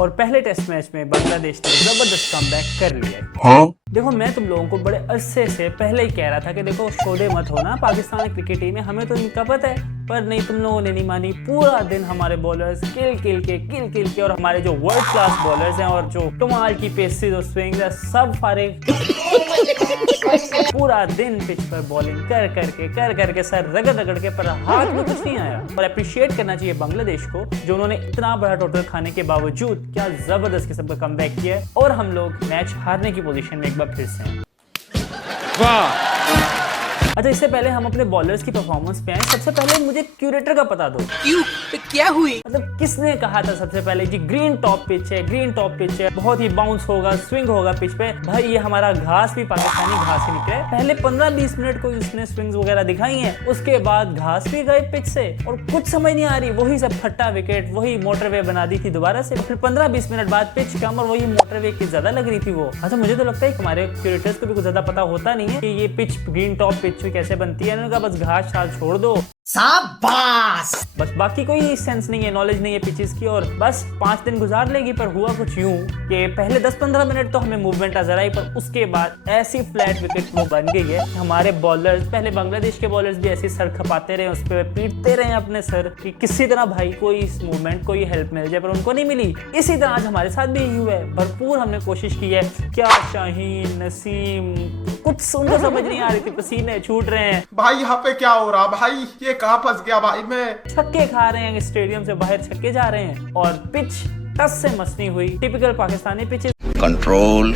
और पहले test match में बांग्लादेश ने जबरदस्त कमबैक कर लिया। देखो मैं तुम लोगों को बड़े अरसे से पहले ही कह रहा था कि देखो शोधे मत होना, पाकिस्तान क्रिकेट टीम है, हमें तो इनका पता है, पर नहीं, तुम लोगों ने नहीं मानी। पूरा दिन हमारे बॉलर्स किल के और हमारे जो वर्ल्ड क्लास बॉलर्स हैं और जो कमाल की पेसेस और स्विंग्स है सब फारिग पूरा दिन पिच पर बॉलिंग कर करके सर रगड़ के, पर हाथ में कुछ नहीं आया। और अप्रिशिएट करना चाहिए बांग्लादेश को जो उन्होंने इतना बड़ा टोटल खाने के बावजूद क्या जबरदस्त किस्म का कमबैक किया है और हम लोग मैच हारने की पोजीशन में एक बार फिर से हैं। अच्छा, इससे पहले हम अपने बॉलर्स की परफॉर्मेंस पे आए, सबसे पहले मुझे क्यूरेटर का पता दो। क्यों? क्या हुई? मतलब किसने कहा था सबसे पहले जी ग्रीन टॉप पिच है, बहुत ही बाउंस होगा, स्विंग होगा पिच पे। भाई ये हमारा घास भी पाकिस्तानी घास ही निकले। पहले 15-20 मिनट को उसने स्विंग्स वगैरह दिखाई हैं, उसके बाद घास भी गए पिच से और कुछ समझ नहीं आ रही, वही सब फट्टा विकेट, वही मोटरवे बना दी थी दोबारा से। फिर 15-20 मिनट बाद पिच कम और वही मोटरवे की ज्यादा लग रही थी वो। अच्छा, मुझे तो लगता है कि हमारे क्यूरेटर्स को भी कुछ ज्यादा पता होता नहीं है कि ये पिच ग्रीन टॉप पिच कैसे बनती है। इन्होंने कहा बस घास छाल छोड़ दो, शाबाश। बस बाकी कोई सेंस नहीं है, नॉलेज नहीं है पिचेस की, और बस 5 दिन गुजार लेगी। पर हुआ कुछ यूं कि पहले 10-15 मिनट तो हमें मूवमेंट नजर आई, पर उसके बाद ऐसी फ्लैट विकेट वो बन गई है। हमारे बॉलर्स, पहले बांग्लादेश के बॉलर्स भी ऐसे सर खपाते रहे, उस पर पीटते रहे अपने सर कि किसी तरह भाई कोई मूवमेंट, कोई हेल्प मिल जाए, पर उनको नहीं मिली। इसी तरह आज हमारे साथ भी यही हुआ है। भरपूर हमने कोशिश की है, क्या शाहीन, नसीम, कुछ उनको समझ नहीं आ रही थी, पसीने छूट रहे हैं। भाई यहाँ पे क्या हो रहा भाई, ये कहाँ फंस गया भाई मैं। छक्के खा रहे हैं, स्टेडियम से बाहर छक्के जा रहे हैं और पिच टस से मसनी हुई, टिपिकल पाकिस्तानी पिच कंट्रोल।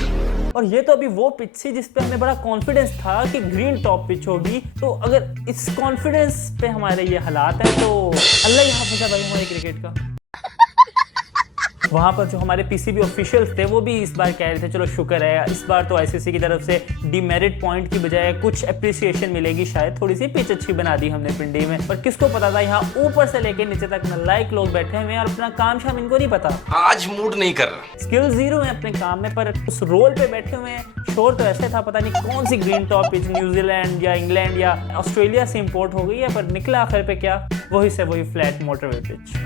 और ये तो अभी वो पिच थी जिस पे हमें बड़ा कॉन्फिडेंस था कि ग्रीन टॉप पिच होगी। तो अगर इस कॉन्फिडेंस पे हमारे ये हालात है तो अल्लाह ही हाफ़िज़ है भाई हमारे क्रिकेट का। वहाँ पर जो हमारे पीसीबी ऑफिशियल्स थे वो भी इस बार कह रहे थे चलो शुक्र है, इस बार तो आईसीसी की तरफ से डिमेरिट पॉइंट की बजाय कुछ अप्रिसिएशन मिलेगी, शायद थोड़ी सी पिच अच्छी बना दी हमने पिंडी में। पर किसको पता था, यहाँ ऊपर से लेके नीचे तक नालायक लोग बैठे हुए हैं और अपना काम शाम इनको नहीं पता। आज मूड नहीं कर रहा। स्किल जीरो है अपने काम में, पर उस रोल पे बैठे हुए हैं। शोर तो ऐसे था पता नहीं कौन सी ग्रीन टॉप पिच न्यूजीलैंड या इंग्लैंड या ऑस्ट्रेलिया से इम्पोर्ट हो गई है, पर निकला आखिर पे क्या, वही से वही फ्लैट मोटरवे पिच।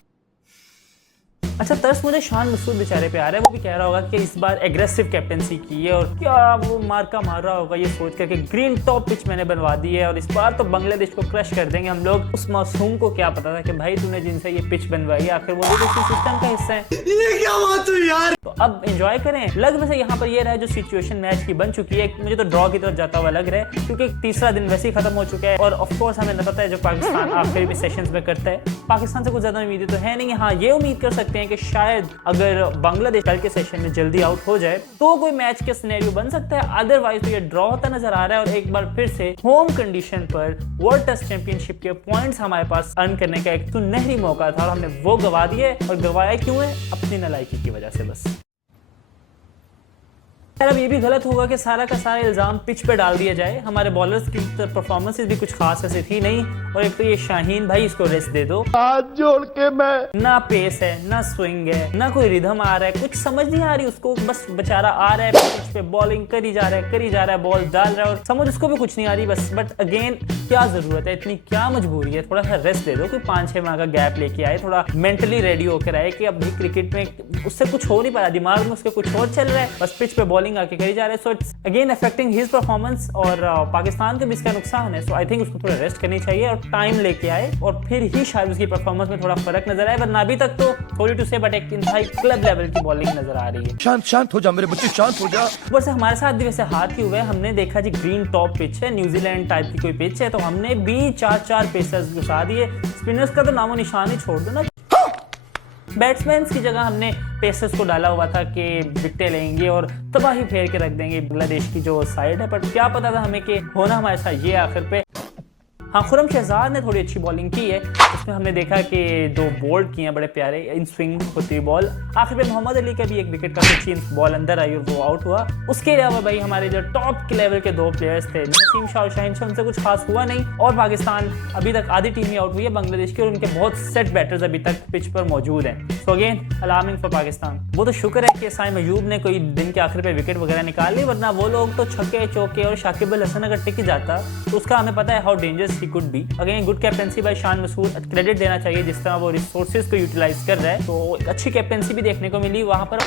अच्छा, तरस मुझे शान मसूद बेचारे पे आ रहा है। वो भी कह रहा होगा कि इस बार एग्रेसिव कैप्टनसी की है और क्या वो मार्का मार रहा होगा ये सोच कर कि ग्रीन टॉप पिच मैंने बनवा दी है और इस बार तो बांग्लादेश को क्रश कर देंगे हम लोग। उस मासूम को क्या पता था कि भाई तूने जिनसे ये पिच बनवाई आखिर वो भी तो सिस्टम का हिस्सा है। ये क्या बात हुई यार। तो अब एंजॉय करें। लग वैसे यहाँ पर ये रहा है जो सिचुएशन मैच की बन चुकी है, मुझे तो ड्रॉ की तरफ जाता हुआ लग रहा है, क्योंकि तीसरा दिन वैसे ही खत्म हो चुका है। और ऑफ कोर्स हमें पता है जो पाकिस्तान आखिरी में सेशंस में करता है, पाकिस्तान से कुछ ज्यादा उम्मीदें तो है नहीं। हाँ, ये उम्मीद कर सकते हैं कि शायद अगर बांग्लादेश कल के सेशन में जल्दी आउट हो जाए तो कोई मैच के सिनेरियो बन सकता है, अदरवाइज तो ये ड्रॉ होता नजर आ रहा है। और एक बार फिर से होम कंडीशन पर वर्ल्ड टेस्ट चैंपियनशिप के पॉइंट्स हमारे पास अर्न करने का एक सुनहरी मौका था और हमने वो गवा दिए। और गवाया क्यों है? अपनी नालायकी की वजह से बस। यार अब ये भी गलत होगा कि सारा का सारा इल्जाम पिच पे डाल दिया जाए। हमारे बॉलर्स की परफॉर्मेंसेस भी कुछ खास ऐसे थी नहीं, और एक तो ये शाहीन भाई, इसको रेस्ट दे दो। हाथ जोड़ के मैं, ना पेस है, ना स्विंग है, ना कोई रिदम आ रहा है, कुछ समझ नहीं आ रही उसको। बस बेचारा आ रहा है पिच पे, बॉलिंग करी जा रहा है, बॉल डाल रहा है और समझ उसको भी कुछ नहीं आ रही बस। बट अगेन क्या जरूरत है, इतनी क्या मजबूरी है? थोड़ा सा रेस्ट दे दो, कोई 5-6 माह का गैप लेके आए, थोड़ा मेंटली रेडी होकर आए कि अब भी क्रिकेट में उससे कुछ हो नहीं पा रहा, दिमाग में उसके कुछ और चल रहा है, बस पिच पे बॉलिंग आके करी जा रहा है। So it's again affecting his performance और पाकिस्तान को भी इसका नुकसान है। सो आई थिंक उसको थोड़ा रेस्ट करनी चाहिए और टाइम लेके आए और फिर ही शायद उसकी परफॉर्मेंस में थोड़ा फर्क नजर आए। वरना अभी तक तो सॉरी टू से बट एक इंतहाई क्लब लेवल की बॉलिंग नजर आ रही है। शांत हो जा मेरे बच्चे, शांत हो जा। ऊपर से हमारे साथ भी वैसे हाथ ही हुए, हमने देखा जी ग्रीन टॉप पिच है, न्यूजीलैंड टाइप की कोई पिच है, तो हमने भी 4-4 पेसर्स घुसा दिए। स्पिनर्स का तो नामो निशान ही छोड़ दो ना। बैट्समैन की जगह हमने पेसर्स को डाला हुआ था कि विकेटें लेंगे और तबाही फेर के रख देंगे बांग्लादेश की जो साइड है, पर क्या पता था हमें कि होना हमारे साथ ये आखिर पे। हाँ, खुरम शहजाद ने थोड़ी अच्छी बॉलिंग की है, उसमें हमने देखा कि 2 बोल्ड किए हैं बड़े प्यारे, इन स्विंग होती बॉल। आखिर में मोहम्मद अली का भी एक विकेट काफी अच्छी बॉल अंदर आई और वो आउट हुआ। उसके अलावा भाई हमारे जो टॉप के लेवल के 2 प्लेयर्स थे, नसीम शाह और शाहीन शाह, उनसे कुछ खास हुआ नहीं। और पाकिस्तान अभी तक आधी टीम ही आउट हुई है बांग्लादेश की और उनके बहुत सेट बैटर्स अभी तक पिच पर मौजूद हैं। So again alarming for Pakistan. वो तो शुक्र है कि साइम अयूब ने कोई दिन के आखिर पे विकेट वगैरह निकाल ली, वरना वो लोग तो छक्के चौके और शाकिब अल हसन अगर टिक जाता तो उसका हमें पता है how dangerous yes he could be. Again good captaincy by Shan Masood, credit देना चाहिए जिस तरह वो रिसोर्सेज को यूटिलाइज कर रहा है, तो एक अच्छी कैप्टेंसी भी देखने को मिली वहां पर।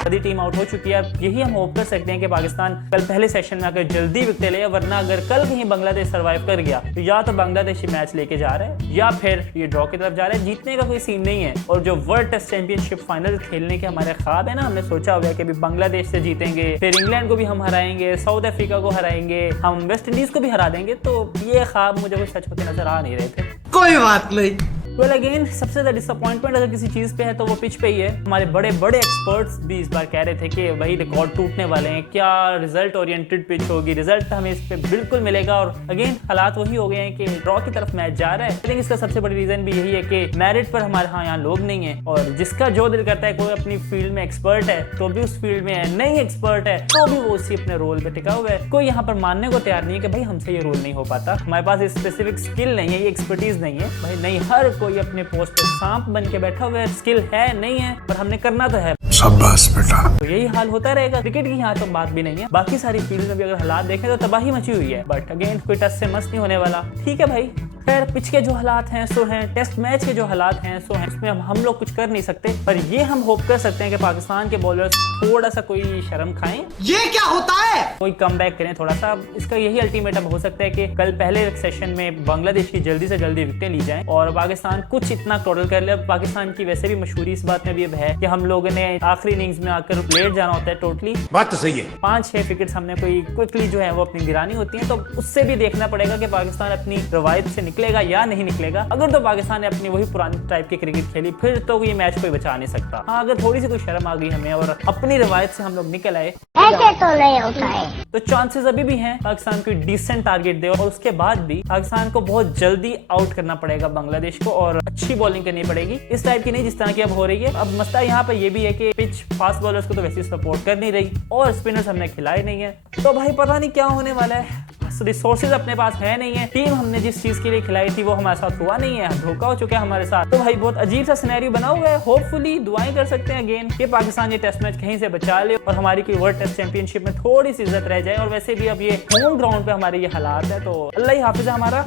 आधी टीम आउट हो चुकी है। अब यही हम होप कर सकते हैं कि पाकिस्तान कल पहले सेशन में आकर जल्दी विकेट ले, वरना अगर कल कहीं बांग्लादेश सर्वाइव कर गया तो या तो बांग्लादेश मैच लेके जा रहा है या फिर ये ड्रॉ की तरफ जा रहा है। जीतने का कोई सीन नहीं है। और जो वर्ल्ड टेस्ट चैंपियनशिप फाइनल खेलने के हमारे ख्वाब है ना, हमने सोचा हुआ है कि अभी बांग्लादेश से जीतेंगे, फिर इंग्लैंड को भी हम हराएंगे, साउथ अफ्रीका को हराएंगे, हम वेस्ट इंडीज को भी हरा देंगे, तो ये ख्वाब मुझे कोई सच होते नजर आ नहीं रहे थे। कोई बात नहीं। वेल अगेन सबसे ज़्यादा डिसअपॉइंटमेंट अगर किसी चीज़ पे है तो वो पिच पे ही है। हमारे बड़े बड़े एक्सपर्ट्स भी इस बार कह रहे थे कि वही रिकॉर्ड टूटने वाले हैं, क्या रिजल्ट ओरिएंटेड पिच होगी, रिजल्ट हमें इस पे बिल्कुल मिलेगा। और अगेन हालात वही हो गए हैं कि ड्रॉ की तरफ मैच जा रहा है। आई थिंक इसका सबसे बड़ी रीज़न भी यही है कि मेरिट पर हमारे यहाँ लोग नहीं है, और जिसका जो दिल करता है कोई अपनी फील्ड में एक्सपर्ट है तो भी उस फील्ड में है, नहीं एक्सपर्ट है तो भी वो उसी अपने रोल पे टिका हुआ है। कोई यहाँ पर मानने को तैयार नहीं है कि भाई हमसे ये रोल नहीं हो पाता, हमारे पास ये स्पेसिफिक स्किल नहीं है, ये एक्सपर्टीज नहीं है। भाई नहीं, हर कोई अपने पोस्ट पे सांप बन के बैठा हुआ है, स्किल है नहीं है, पर हमने करना तो है। शाबाश बेटा। तो यही हाल होता रहेगा। क्रिकेट की यहाँ तो बात भी नहीं है, बाकी सारी फील्ड में भी अगर हालात देखें तो तबाही मची हुई है। बट अगेन कोई टच से मस नहीं होने वाला। ठीक है भाई, खैर पिच के जो हालात हैं सो हैं, टेस्ट मैच के जो हालात हैं सो हैं, उसमें हम लोग कुछ कर नहीं सकते। पर ये हम होप कर सकते हैं कि पाकिस्तान के बॉलर्स थोड़ा सा कोई शर्म खाएं, ये क्या होता है? कोई कमबैक करें थोड़ा सा। इसका यही अल्टीमेटम हो सकता है कि कल पहले सेशन में बांग्लादेश की जल्दी से जल्दी विकेटें ली जाएं और पाकिस्तान कुछ इतना टोटल कर ले। पाकिस्तान की वैसे भी मशहूरी इस बात में भी अब है कि हम लोगों ने आखिरी इनिंग्स में आकर लेट जाना होता है। टोटली बात तो सही है। 5-6 विकेट्स हमने कोई क्विकली जो है वो अपनी गिरानी होती है, तो उससे भी देखना पड़ेगा कि पाकिस्तान अपनी रवायत से निकलेगा या नहीं निकलेगा। अगर तो पाकिस्तान ने अपनी वही पुरानी टाइप की क्रिकेट खेली फिर तो ये मैच कोई बचा नहीं सकता। हाँ, अगर थोड़ी सी कोई शर्म आ गई हमें और अपनी रवायत से हम लोग निकल आए ऐसे तो नहीं होता है, तो चांसेस अभी भी हैं पाकिस्तान को डिसेंट टारगेट दे। और उसके बाद भी पाकिस्तान को बहुत जल्दी आउट करना पड़ेगा बांग्लादेश को, और अच्छी बॉलिंग करनी पड़ेगी, इस टाइप की नहीं जिस तरह की अब हो रही है। अब मसला यहाँ पर ये भी है कि पिच फास्ट बॉलर्स को तो वैसे सपोर्ट कर नहीं रही और स्पिनर्स हमने खिलाए नहीं है, तो भाई पता नहीं क्या होने वाला है। रिसोर्सेज अपने पास है नहीं है, टीम हमने जिस चीज के लिए खिलाई थी वो हमारे साथ हुआ नहीं है, धोखा हो चुका है हमारे साथ। तो भाई बहुत अजीब सा सिनेरियो बना हुआ है। होपफुली दुआएं कर सकते हैं अगेन कि पाकिस्तान ये टेस्ट मैच कहीं से बचा ले और हमारी कोई वर्ल्ड टेस्ट चैंपियनशिप में थोड़ी सी इज्जत रह जाए। और वैसे भी अब ये होम ग्राउंड पे हमारे ये हालात है, तो अल्लाह ही हाफिज है हमारा।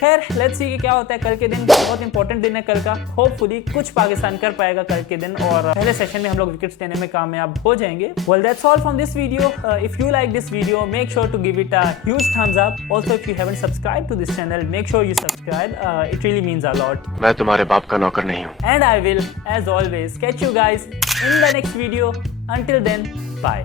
खैर लेट्स सी कि क्या होता है कल के दिन। बहुत इंपॉर्टेंट दिन है कल का। होपफुली कुछ पाकिस्तान कर पाएगा कल के दिन और पहले सेशन में हम लोग विकेट्स लेने में कामयाब हो जाएंगे। Well that's all from this video. If you like this video, make sure to give it a huge thumbs up. Also, if you haven't subscribed to this channel, make sure you subscribe. It really means a lot. मैं तुम्हारे बाप का नौकर नहीं हूँ। And I will, as always, catch you guys in the next video. Until then, bye.